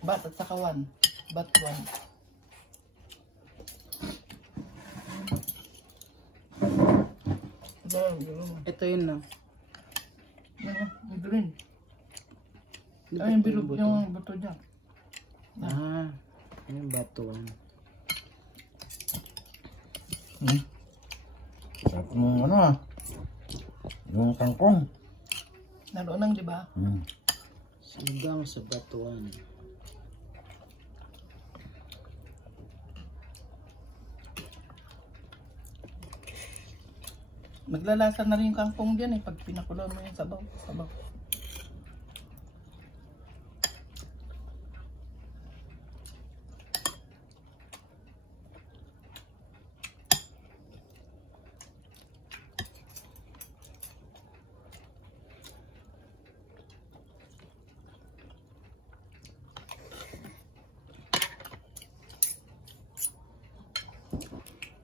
Bat at saka 1. Bat 1. Ito yun na. Yung green. Ay, yung bilog yung buto niya. Ah, yung bato. Sarap ng ano ah. Yung kangkong. Naroonang, di ba? Sinigang sa batuan. Maglalasa na rin yung kangkong dyan eh. Pag pinakulo mo yung sabaw. Sabaw.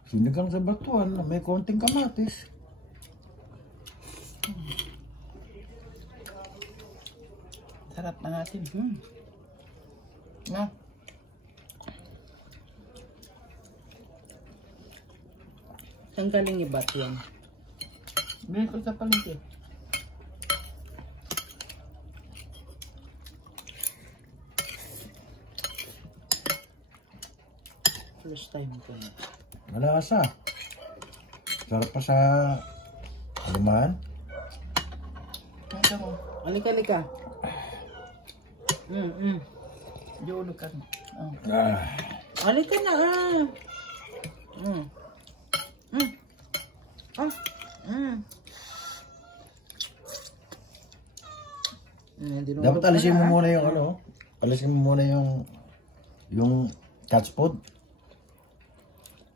Sinigang sa batuan na may konting kamatis. Sarap na natin. Na. Saan galing yung batuan? Bili ko sa palengke. First time ko na. Malasa. Sarap pa sa aliman. Ito mo. Alika, alika. Yolo ka. Alika na Dapat alisin mo muna yung ano. Alisin mo muna yung cat's food.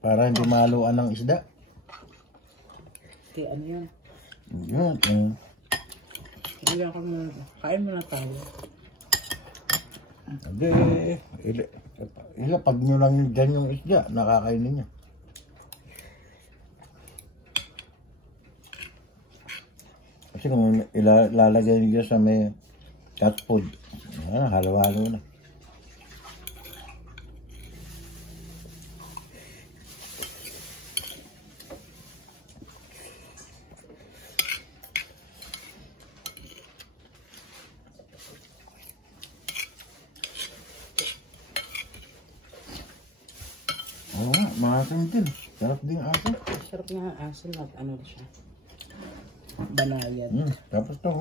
Para hindi mahaluan ng isda. Ano yan? Yun. Kain mo na tayo. Hindi. Ilapag nyo lang dyan yung isda. Nakakainin niya. Kasi kung ilalagay nyo sa may cat food, halo-halo na. Oo nga, maasim din. Sarap din asin. Sarap nga asin at ano siya. Banayad. Tapos to,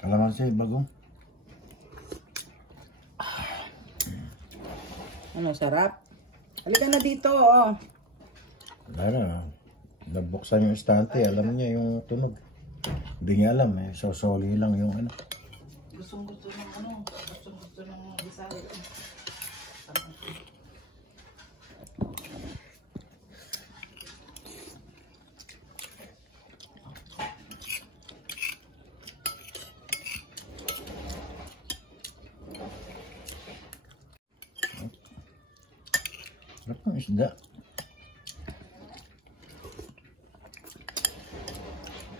kalamansi, bagong. Ano, sarap? Halika na dito, Wala na. Nabuksan yung estante, alam niya yung tunog. Hindi niya alam eh, sosoli lang yung ano. Gustong-gusto ng ano. Gustong-gusto ng Bisaya. Sarap ng isda.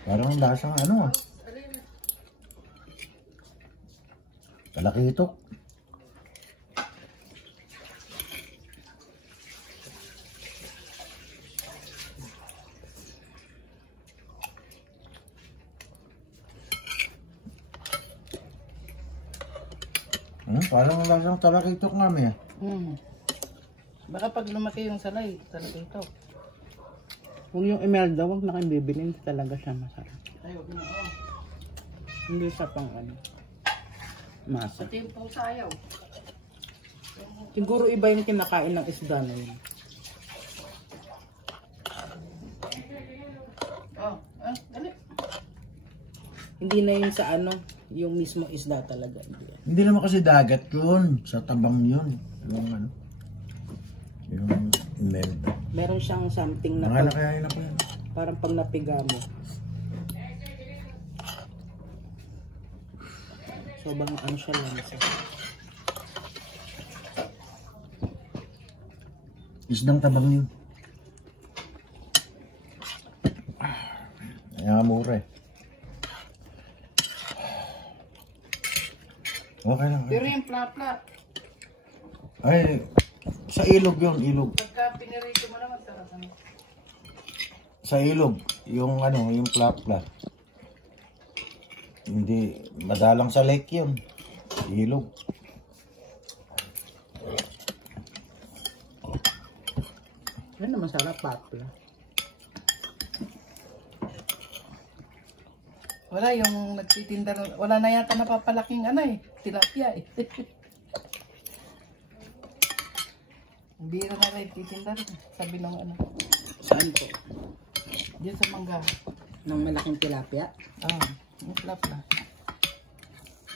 Parang lasang ano ah. Talakitok. Parang lasang talakitok namin ah. Baka pag lumaki yung salay, talaga ito. Kung yung Imelda, huwag na kayong bibilin. Talaga siya masarap. Ay, huwag na. Hindi sa pang ano. Masa. Pati yung pusa ayaw. Siguro iba yung kinakain ng isda na yun. Dali. Hindi na yun sa ano, yung mismo isda talaga. Hindi naman kasi dagat yun. Sa tabang yun. Yung ano. Yung Imelda. Meron siyang something na Mga nakayain ako yan. parang pag napiga mo. Sobrang ano siya lang. Isdang tabang yun. Kaya mura eh. Oh, Okay lang. Pero yung plapla, Ay, sa ilog yun, ilog. pagka pinirito mo naman, sarap ano. Sa ilog, yung ano, yung plapla. Hindi, madalang sa lake yun. Ilog. Ano masarap papla. Wala yung nagtitinda, wala na yata napapalaking ano eh, tilapia eh. Bira na rin titinda rin, sabi ng ano, Saan po? diyan sa mangga. Ng malaking tilapia? Yung plapla.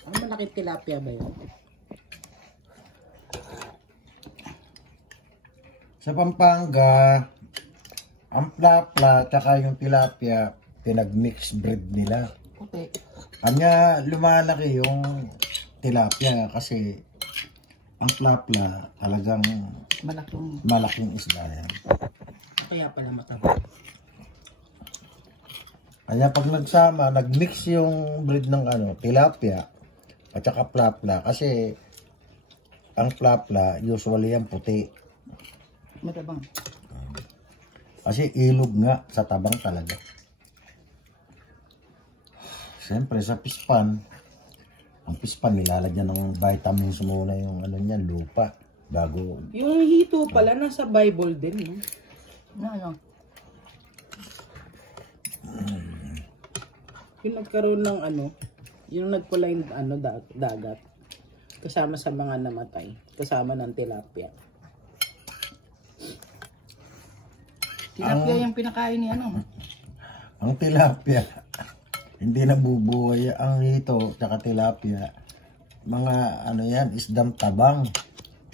Ang malaking tilapia ba yun? Sa Pampanga, ang plapla tsaka yung tilapia, pinag-mix breed nila. Puti. Anya lumalaki yung tilapia kasi ang plapla talagang malaking isda yan. Kaya pala mataba. Kaya pag nagsama, nag-mix yung breed ng ano, tilapia at saka plapla kasi ang plapla usually yan puti. Matabang. Kasi ilog nga sa tabang talaga. Siyempre sa pispan, ang pispan nilalagyan ng vitamins muna yung ano niyan, lupa bago. Yung hito pala nasa Bible din, no? Ano? Yung nagkaroon ng ano, yung nagkulay ng ano, dagat. Kasama sa mga namatay. Kasama ng tilapia. Tilapia yung pinakain ni ano. Ang tilapia, hindi nabubuhay. Ang hito, tsaka tilapia, mga ano yan, isdang tabang.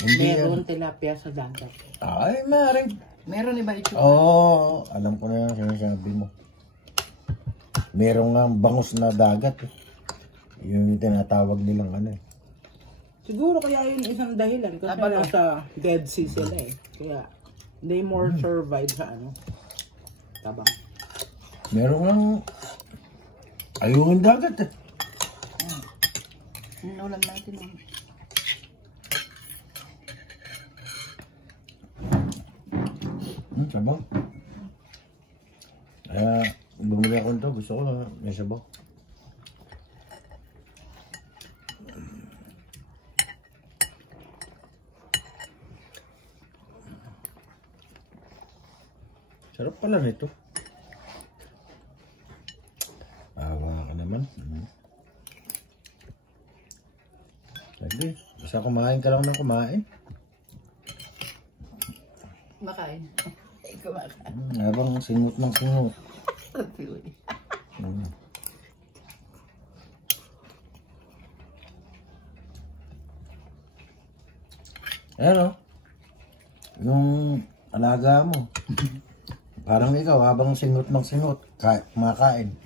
Hindi Meron yan. tilapia sa dagat. Ay, maring. Meron iba itsura. Oo, alam ko na yan, sinasabi mo. Meron nga bangus na dagat. Eh. Yung tinatawag nilang ano eh. Siguro kaya yun isang dahilan. Kasi nasa Dead Sea sila eh. Kaya they more survive sa ano, tabang. Meron nga ayungin dagat eh. Inulam natin. Sabaw. Bumili ako nito. Gusto ko may sabaw. Sarap pala nito. Awa ka naman. Sige, basta kumain ka lang ng kumain. Makain. Kumakain. Habang singot ng singot. Ayan o. Yung alaga mo. Parang ikaw, habang singot ng singot, kumakain.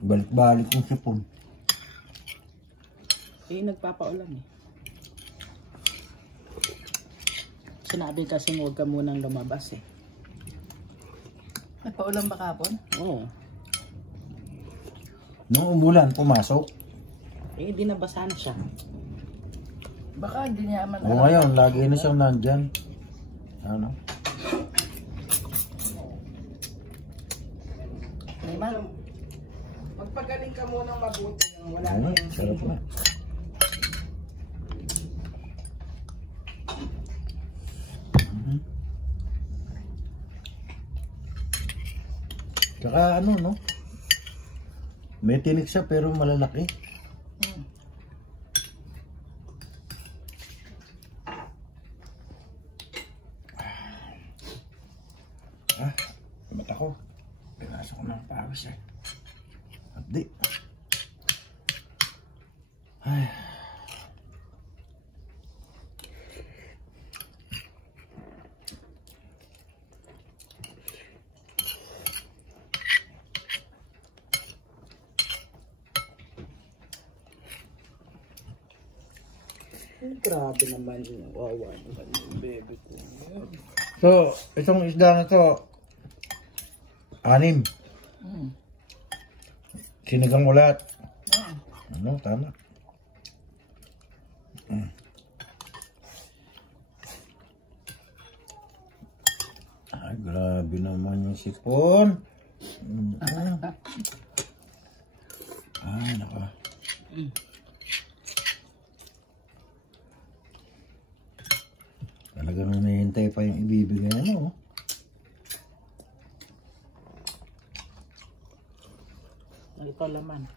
Balik-balik yung sipon. Eh, nagpapaulan eh. Sinabi kasi huwag ka munang lumabas eh. Nagpaulan ba kapon? Oo. Nung umulan, pumasok. Eh, di nabasa na siya. Baka hindi niya man O ngayon, lagi na siyang nandyan. Ano? Magpagaling ka munang mabuti. Wala Ano? Sarap na. Tsaka ano, no? May tinik siya pero malalaki. Mata ko. Pinasok ko ng pawis eh. Abdi. Ay. Grabe naman yung wawa naman yung baby ko. So, itong isda na to, 6. Sinigang mo lahat. Ano, tama. Yung sipon. Naka. Talagang hinihintay pa yung ibibigay ano. Ito laman.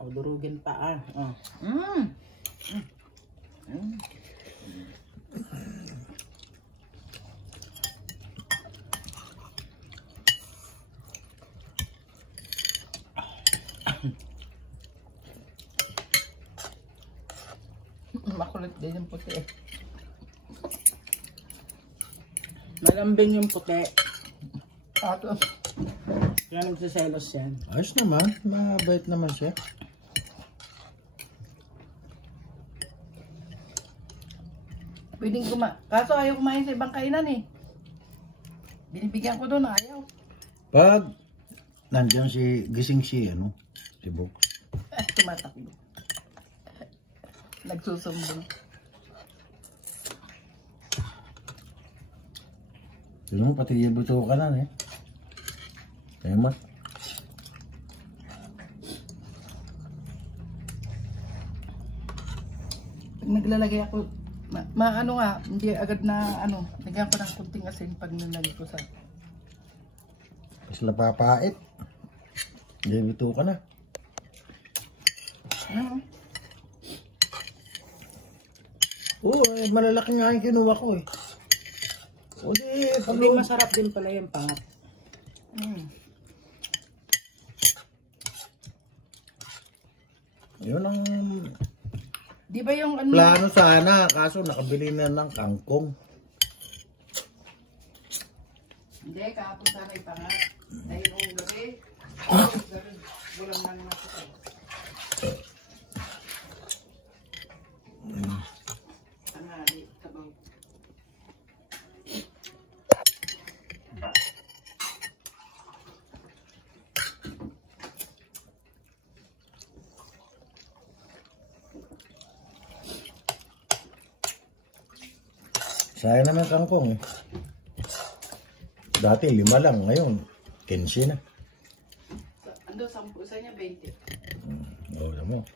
O, durugin pa Makulit din yung puti eh. Malambing yung puti. Ato. Kaya nagsiselos yan. Ayos naman. Mabait naman siya. Pwedeng kaso ayaw kumain sa ibang kainan eh. Binibigyan ko doon, ayaw. Pag nandiyan gising si Box. Tumatakbo. Nagsusumbong. Sino mo, pati ibuto ka na eh. Kaya mo. Pag naglalagay ako, ano nga, hindi agad na lagyan ko ng kunting asin pag nilagay ko sa... Mas napapait. Ibuto ka na. Oo, malalaki nga yung kinuha ko eh. Hindi masarap din pala yung pangat. Yun ang Di ba yung plano sana, kaso nakabili na ng kangkong. Hindi, kahapon sana ipangat. Dahil yung gabi, bulang na naman ako. Tanghali, sabaw. Sayang naman kangkong eh. Dati 5 lang, ngayon 15 na. Ando, 10 sa niya, 20. Oo, mo.